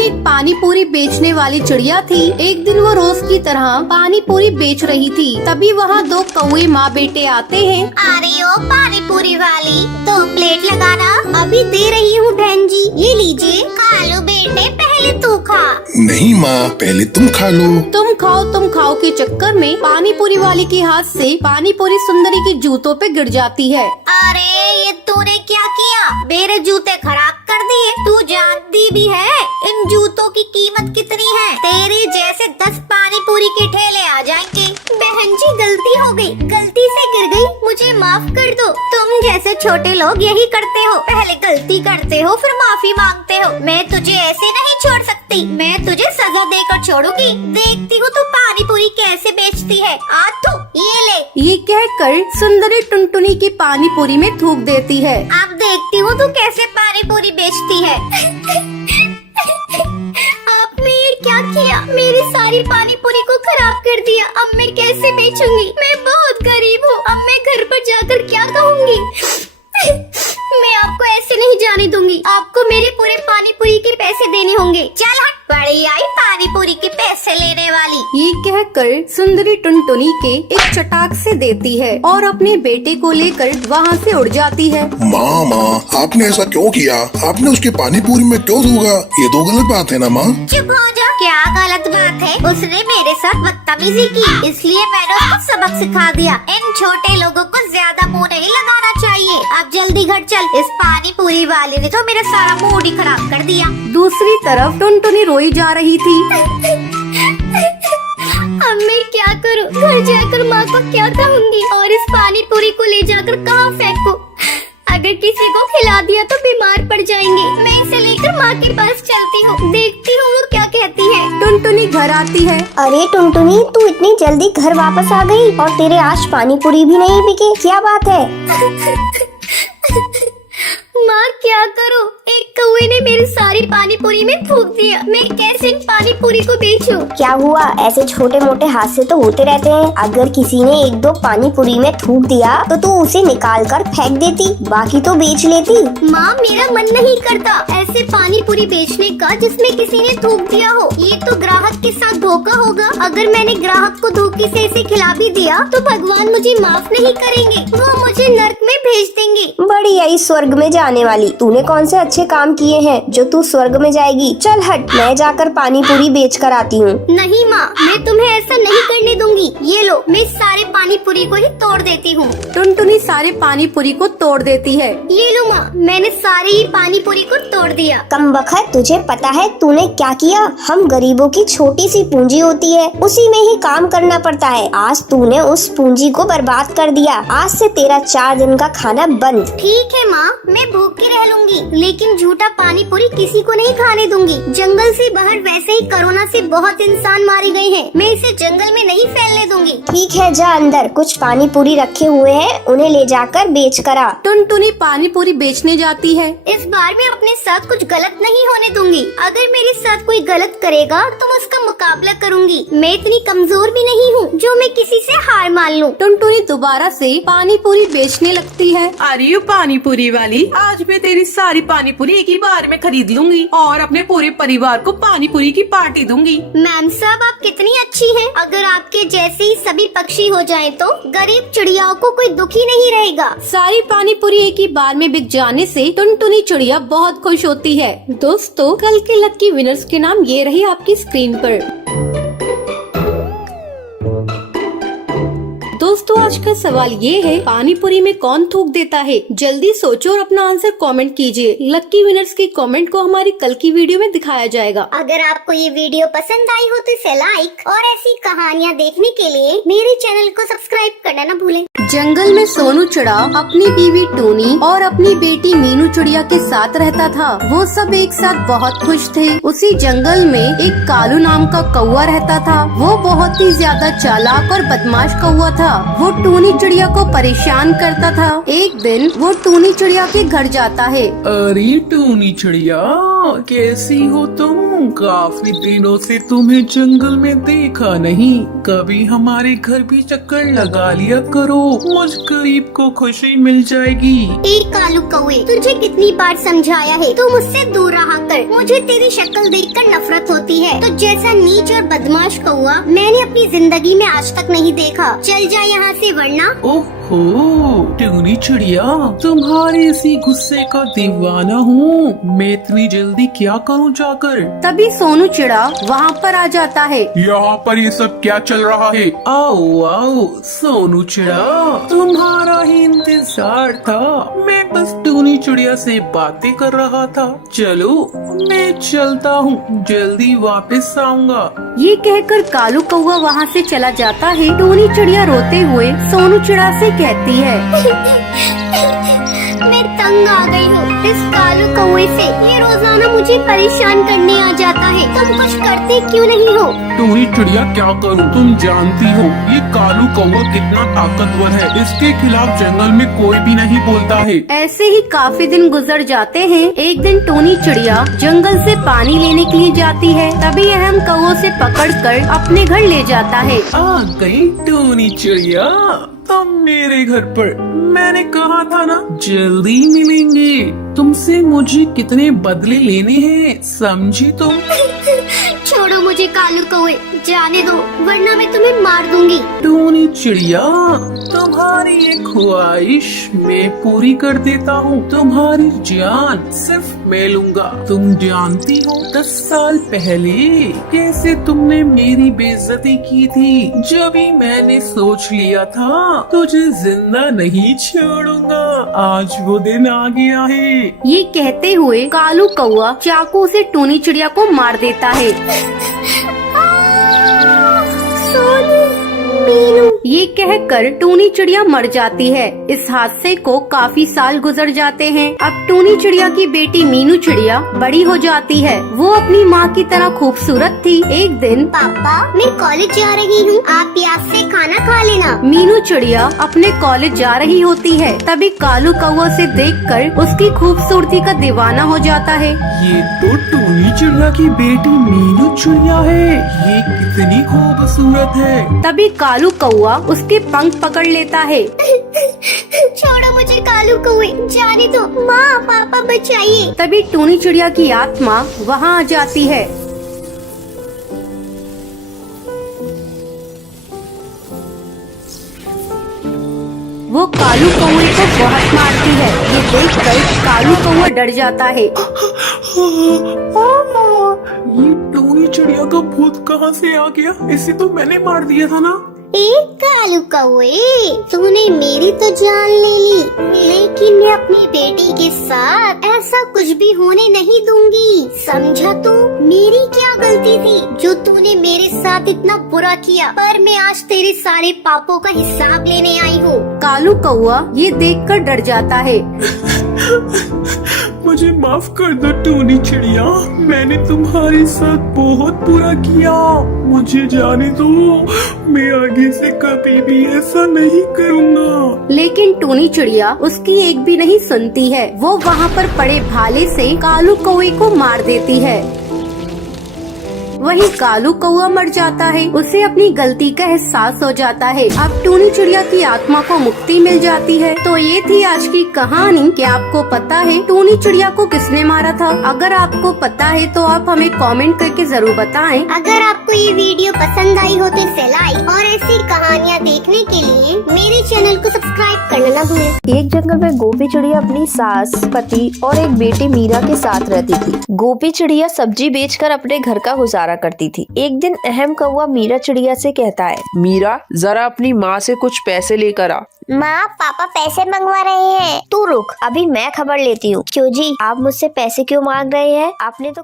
टुनटुनी पानी पूरी बेचने वाली चिड़िया थी। एक दिन वो रोज की तरह पानी पूरी बेच रही थी। तभी वहाँ दो कौवे माँ बेटे आते हैं। अरे ओ पानी पूरी वाली, 2 प्लेट लगाना। अभी दे रही हूँ बहन जी, ये लीजिए। खा लो बेटे, पहले तू खा। नहीं माँ, पहले तुम खा लो। तुम खाओ के चक्कर में पानी पूरी वाली के हाथ से पानी पूरी सुंदरी के जूतों पे गिर जाती है। अरे ये तूने क्या किया? मेरे जूते खराब कर दिए। तू जानती भी है इन जूतों की कीमत कितनी है? तेरे जैसे 10 पानी पूरी के ठेले आ जाएंगे। बहन जी गलती हो गई, गलती से गिर गई, मुझे माफ कर दो। तुम जैसे छोटे लोग यही करते हो, पहले गलती करते हो फिर माफी मांगते हो। मैं तुझे ऐसे नहीं छोड़ सकती, मैं तुझे सजा देकर छोड़ूंगी। देखती हूँ तू पानी पूरी कैसे बेचती है। आज तू ये ले। ये कहकर सुंदरी टुनटुनी की पानी पूरी में थूक देती है। अब देखती हूँ तू कैसे पानी पूरी बेचती है। आपने ये क्या किया? मेरी सारी पानी पूरी को खराब कर दिया। अब मैं कैसे बेचूंगी? मैं बहुत गरीब हूँ। अब मैं घर पर जाकर क्या कहूँगी? मैं आपको ऐसे नहीं जाने दूंगी। आपको मेरे पूरे पानी पूरी के पैसे देने होंगे। चल हट, बड़ी आई पानी पूरी के पैसे लेने वाली। ये कहकर सुंदरी टुनटुनी के एक चटाक से देती है और अपने बेटे को लेकर वहाँ से उड़ जाती है। माँ, आपने ऐसा क्यों किया? आपने उसके पानी पूरी में क्यों थूका? ये तो गलत बात है ना माँ। चुप हो जा। क्या गलत बात है? उसने मेरे साथ बदतमीजी की, इसलिए मैंने उसको सबक सिखा दिया। इन छोटे लोगों को ज्यादा मुँह नहीं लगाना चाहिए। अब जल्दी घर चल। इस पानी पूरी वाले ने तो मेरा सारा मूड ही खराब कर दिया। दूसरी तरफ टुनटुनी रोई जा रही थी। अब मैं क्या करूं? घर जाकर माँ को क्या कहूँगी? और इस पानी पूरी को ले जाकर कहाँ फेंकूं? अगर किसी को खिला दिया तो बीमार पड़ जाएंगे। मैं इसे लेकर माँ के पास चलती हूँ, देखती हूँ वो क्या कहती है। टुनटुनी घर आती है। अरे टुनटुनी, तू इतनी जल्दी घर वापस आ गई और तेरे आज पानी पूरी भी नहीं बिके, क्या बात है? माँ क्या करूँ? एक कौवे ने मेरी सारी पानी पूरी में थूक दिया। मैं कैसे इन पानी पूरी को बेचूं? क्या हुआ? ऐसे छोटे मोटे हादसे तो होते रहते हैं। अगर किसी ने 1-2 पानी पूरी में थूक दिया तो तू उसे निकाल कर फेंक देती, बाकी तो बेच लेती। माँ मेरा मन नहीं करता ऐसे पानी पूरी बेचने का जिसमें किसी ने थूक दिया हो। ये तो ग्राहक के साथ धोखा होगा। अगर मैंने ग्राहक को धोखे से इसे खिला भी दिया तो भगवान मुझे माफ नहीं करेंगे, वो मुझे नर्क में भेज देंगे। बड़ी आई स्वर्ग में जाने वाली, तूने कौन से अच्छे काम किए हैं जो तू स्वर्ग में जाएगी? चल हट, मैं जाकर पानी पूरी बेच कर आती हूँ। नहीं माँ, मैं तुम्हें ऐसा नहीं करने दूंगी। ये लो, मैं सारे पानी पूरी को ही तोड़ देती हूँ। टुनटुनी सारे पानी पूरी को तोड़ देती है। ये लो माँ, मैंने सारी ही पानी पूरी को तोड़ दिया। कमबख्त, तुझे पता है तूने क्या किया? हम गरीबों की छोटी सी पूंजी होती है, उसी में ही काम करना पड़ता है। आज तूने उस पूंजी को बर्बाद कर दिया। आज से तेरा 4 दिन का खाना बंद। ठीक है माँ, मैं भूखी रह लूंगी, लेकिन झूठा पानी पूरी किसी को नहीं खाने दूंगी। जंगल से बाहर वैसे ही कोरोना से बहुत इंसान मारे गए हैं, मैं इसे जंगल में नहीं फैलने दूंगी। ठीक है, जा अंदर, कुछ पानी पूरी रखे हुए हैं, उन्हें ले जाकर बेच कर आ। टुनटुनी पानी पूरी बेचने जाती है। इस बार मैं अपने साथ कुछ गलत नहीं होने दूंगी। अगर मेरे साथ कोई गलत करेगा तो मैं उसका मुकाबला करूंगी। मैं इतनी कमजोर भी नहीं हूँ जो मैं किसी से हार मान लूँ। टुनटुनी दोबारा से पानी पूरी बेचने लगती है। अरे यू पानी पूरी वाली, आज मैं तेरी सारी पानी पूरी एक ही बार में खरीद लूंगी और अपने पूरे परिवार को पानी पूरी की पार्टी दूंगी। मैम साहब, आप कितनी अच्छी हैं। अगर आपके जैसे ही सभी पक्षी हो जाएं तो गरीब चिड़ियाओं को कोई दुखी नहीं रहेगा। सारी पानी पूरी एक ही बार में बिक जाने से टुनटुनी चिड़िया बहुत खुश होती है। दोस्तों, कल के लकी विनर्स के नाम ये रही आपकी स्क्रीन पर। दोस्तों, आज का सवाल ये है, पानी पूरी में कौन थूक देता है? जल्दी सोचो और अपना आंसर कमेंट कीजिए। लकी विनर्स की कमेंट को हमारी कल की वीडियो में दिखाया जाएगा। अगर आपको ये वीडियो पसंद आई हो तो इसे लाइक और ऐसी कहानियाँ देखने के लिए मेरे चैनल को सब्सक्राइब करना न भूलें। जंगल में सोनू चिड़ा अपनी बीवी टूनी और अपनी बेटी मीनू चिड़िया के साथ रहता था। वो सब एक साथ बहुत खुश थे। उसी जंगल में एक कालू नाम का कौवा रहता था। वो बहुत ही ज्यादा चालाक और बदमाश कौवा था। वो टूनी चिड़िया को परेशान करता था। एक दिन वो टूनी चिड़िया के घर जाता है। अरे टूनी चिड़िया, कैसी हो तुम? काफी दिनों से तुम्हें जंगल में देखा नहीं। कभी हमारे घर भी चक्कर लगा लिया करो, मुझ गरीब को खुशी मिल जाएगी। एक कालू कौवे, तुझे कितनी बार समझाया है तू मुझसे दूर रहा कर। मुझे तेरी शक्ल देखकर नफरत होती है। तो जैसा नीच और बदमाश कौवा मैंने अपनी जिंदगी में आज तक नहीं देखा। चल जा यहाँ से वरना। ओहो टूनी चिड़िया, तुम्हारे इसी गुस्से का दीवाना हूँ। मैं इतनी जल्दी क्या करूँ जाकर? तभी सोनू चिड़ा वहाँ पर आ जाता है। यहाँ पर ये सब क्या चल रहा है? आओ आओ सोनू चिड़ा, तुम्हारा ही इंतजार था। मैं बस टूनी चिड़िया से बातें कर रहा था। चलो मैं चलता हूँ, जल्दी वापस आऊंगा। ये कहकर कालू कौवा वहाँ से चला जाता है। टूनी चिड़िया रोते हुए सोनू चिड़ा से कहती है, मैं तंग आ गई हूँ इस कालू कौवे से। ये रोजाना मुझे परेशान करने आ जाता है। तुम कुछ करते क्यों नहीं हो? टूनी चिड़िया क्या करूँ? तुम जानती हो ये कालू कौवा कितना ताकतवर है। इसके खिलाफ जंगल में कोई भी नहीं बोलता है। ऐसे ही काफी दिन गुजर जाते हैं। एक दिन टूनी चिड़िया जंगल से पानी लेने के लिए जाती है। तभी अहम कौवे से पकड़कर अपने घर ले जाता है। आ गई टूनी चिड़िया तुम मेरे घर पर। मैंने कहा था ना जल्दी मिलेंगे। तुमसे मुझे कितने बदले लेने हैं, समझी तुम? छोड़ो मुझे कालू कौवे, जाने दो वरना मैं तुम्हें मार दूंगी। टूनी चिड़िया, तुम्हारी ये ख्वाहिश मैं पूरी कर देता हूँ। तुम्हारी जान सिर्फ मैं लूंगा। तुम जानती हो 10 साल पहले कैसे तुमने मेरी बेइज्जती की थी। जब ही मैंने सोच लिया था तुझे जिंदा नहीं छोड़ूंगा। आज वो दिन आ गया है। ये कहते हुए कालू कौवा चाकू से टूनी चिड़िया को मार देता है। ये कहकर टूनी चिड़िया मर जाती है। इस हादसे को काफी साल गुजर जाते हैं। अब टूनी चिड़िया की बेटी मीनू चिड़िया बड़ी हो जाती है। वो अपनी माँ की तरह खूबसूरत थी। एक दिन पापा मैं कॉलेज जा रही हूँ, आप प्यास से खाना खा लेना। मीनू चिड़िया अपने कॉलेज जा रही होती है। तभी कालू कौवा से देखकर उसकी खूबसूरती का दीवाना हो जाता है। ये तो टूनी चिड़िया की बेटी मीनू चिड़िया है। ये कितनी खूबसूरत है। तभी कालू कौवा उसके पंख पकड़ लेता है। छोड़ो मुझे कालू कौवे, जाने दो। माँ पापा बचाइए। तभी टूनी चिड़िया की आत्मा वहाँ आ जाती है। वो कालू कौवे को बहुत मारती है। ये देखकर कालू कौवा डर जाता है। ये टूनी चिड़िया का भूत कहाँ से आ गया? इसे तो मैंने मार दिया था ना। एक कालू कौवे, तूने मेरी तो जान ले ली, लेकिन मैं अपनी बेटी के साथ ऐसा कुछ भी होने नहीं दूंगी। समझा तू? मेरी क्या गलती थी जो तूने मेरे साथ इतना बुरा किया? पर मैं आज तेरे सारे पापों का हिसाब लेने आई हूँ। कालू कौवा ये देखकर डर जाता है। मुझे माफ कर दो टूनी चिड़िया, मैंने तुम्हारे साथ बहुत बुरा किया। मुझे जाने दो, मैं आगे से कभी भी ऐसा नहीं करूँगा। लेकिन टूनी चिड़िया उसकी एक भी नहीं सुनती है। वो वहाँ पर पड़े भाले से कालू कौवे को मार देती है। वहीं कालू कौवा मर जाता है। उसे अपनी गलती का एहसास हो जाता है। अब टूनी चिड़िया की आत्मा को मुक्ति मिल जाती है। तो ये थी आज की कहानी। क्या आपको पता है टूनी चिड़िया को किसने मारा था? अगर आपको पता है तो आप हमें कमेंट करके जरूर बताएं। अगर आपको ये वीडियो पसंद आई हो तो इसे लाइक और ऐसी कहानियाँ देखने के लिए मेरे चैनल को सब्सक्राइब करना न भूलें। एक जंगल में गोपी चिड़िया अपनी सास, पति और एक बेटी मीरा के साथ रहती थी। गोपी चिड़िया सब्जी बेचकर अपने घर का गुजारा करती थी। एक दिन अहम कौवा मीरा चिड़िया से कहता है, मीरा जरा अपनी माँ से कुछ पैसे लेकर आ। माँ पापा पैसे मंगवा रहे हैं। तू रुक, अभी मैं खबर लेती हूँ। क्यों जी, आप मुझसे पैसे क्यों मांग रहे हैं? आपने तो